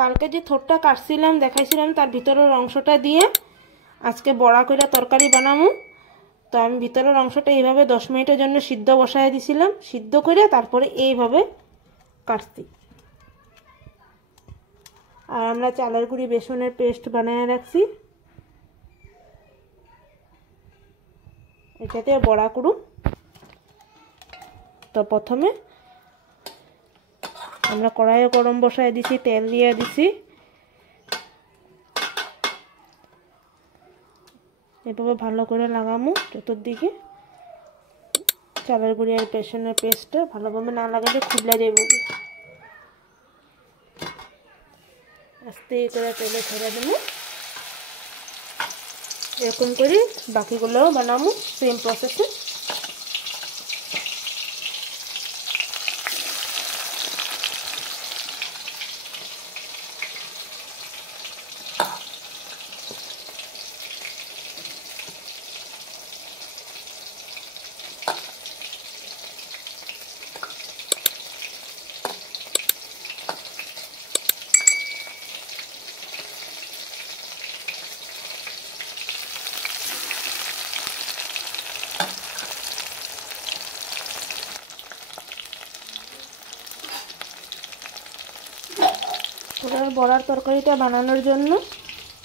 কালকে যে থোরটা কাটছিলাম দেখাইছিলাম তার ভিতরের অংশটা দিয়ে আজকে বড়া করে তরকারি বানাবো। তো আমি ভিতরের অংশটা এইভাবে 10 মিনিটের জন্য সিদ্ধ বসায় দিছিলাম, সিদ্ধ করে তারপরে এইভাবে কাটছি। আর আমরা চালের গুঁড়ি বেসনের পেস্ট বানিয়ে রাখছি, এটাতে বড়া করু। তো প্রথমে আমরা কড়াইয়ে গরম বসায় দিছি, তেল দিয়ে দিছি। এভাবে ভালো করে লাগামু চতুর্দিকে। চালের গুঁড়ি আর বেসনের পেস্টটা ভালোভাবে না লাগালে খুবলা যাবে। আস্তে করে তেলে ছেড়ে দেবো। এরকম করে বাকিগুলোও বানাবো সেম প্রসেসে। এবার বড়ার তরকারিটা বানানোর জন্য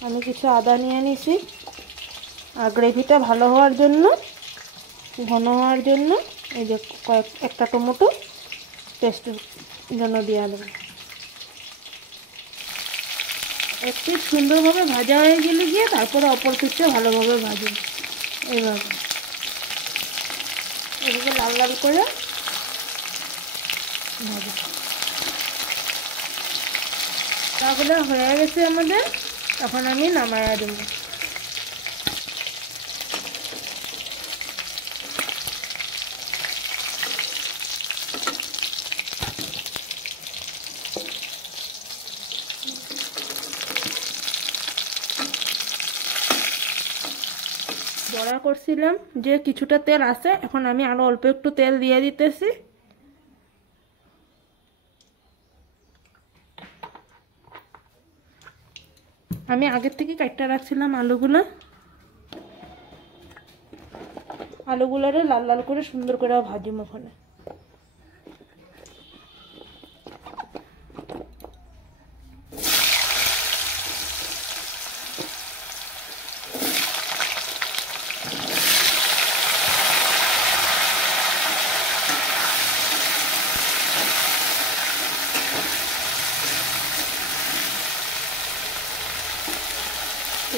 আমি কিছু আদা নিয়ে নিছি। আর গ্রেভিটা ভালো হওয়ার জন্য, ঘন হওয়ার জন্য এই যে একটা টমেটো পেস্টের জন্য দিয়ে দেবো। একটু সুন্দরভাবে ভাজা হয়ে গেলে গিয়ে তারপরে অপর পিঠটা ভালোভাবে ভাজবো। এইভাবে এভাবে লাল লাল করে ভাজবো। তাহলে হয়ে গেছে আমাদের, এখন আমি নামায়া দেব। বড়া করছিলাম যে কিছুটা তেল আছে, এখন আমি আরো অল্প একটু তেল দিয়ে দিতেছি। আমি আগের থেকে কাটতে রাখছিলাম আলুগুলারে লাল লাল করে সুন্দর করে ভাজি ওখানে।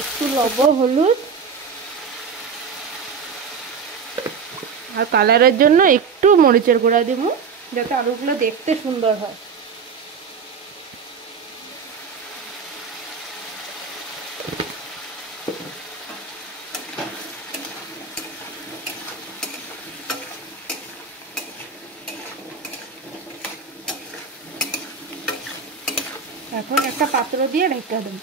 একটু লবণ, হলুদ আর কালারের জন্য একটু মরিচের গুঁড়া দিব, যাতে আলুগুলো দেখতে সুন্দর হয়। এখন একটা পাত্র দিয়ে ঢেকে দেব।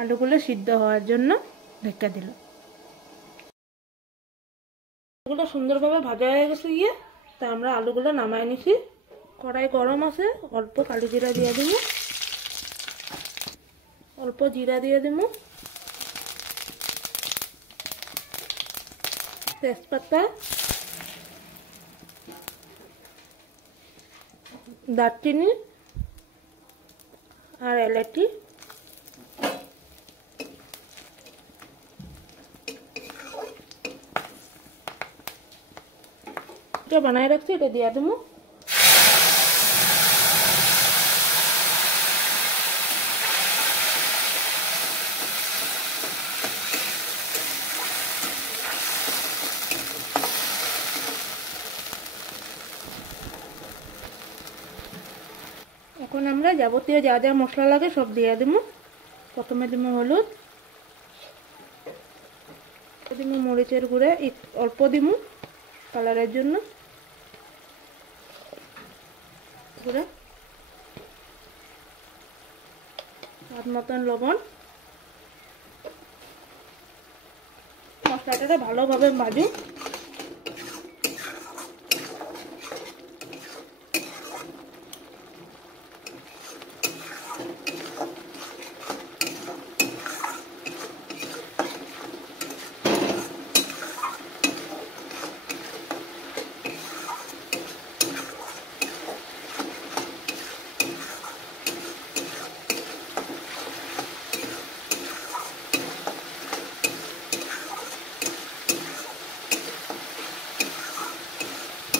আলুগুলো সিদ্ধ হওয়ার জন্য ঢেকে দিল। আলুগুলো সুন্দরভাবে ভাজা হয়ে গেছে গিয়ে, তা আমরা আলুগুলো নামায় নিছি। কড়াই গরম আছে, অল্প কালি জিরা দিয়ে দিব, অল্প জিরা দিয়ে দিব, তেজপাতা, দারচিনি আর এলাচি। এটা বানায় রাখছি, এটা দিয়ে দেবো। এখন আমরা যাবতীয় যা যা মশলা লাগে সব দিয়ে দেবো। প্রথমে দেবো হলুদ, দিব মরিচের গুঁড়া অল্প দিব কালারের জন্য, গুঁড়া স্বাদ মতন লবণ, মশলাটা ভালোভাবে ভাজুক।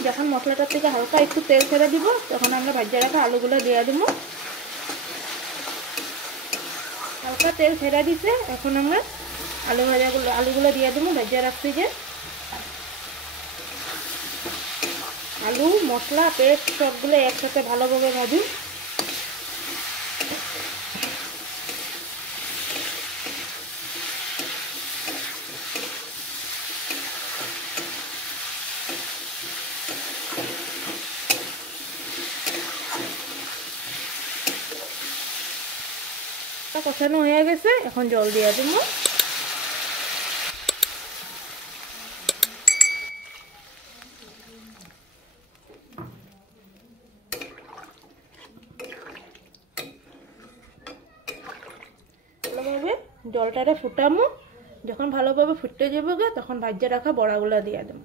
যখন মশলাটার থেকে হালকা একটু তেল ছেড়ে দিব তখন আমরা ভাজা রাখা আলুগুলো দিয়ে দেব। হালকা তেল ছেড়ে দিছে, এখন আমরা আলুগুলো দিয়ে দেবো। ভাজা রাখছি যে আলু মশলা পেস্ট সবগুলো একসাথে ভালোভাবে ভাজুন। কষানো হয়ে গেছে, এখন জল দিয়ে দেবো। ভালোভাবে জলটারে ফুটামো, যখন ভালোভাবে ফুটতে যাবো তখন ভাজা রাখা বড়াগুলো দিয়ে দেবো।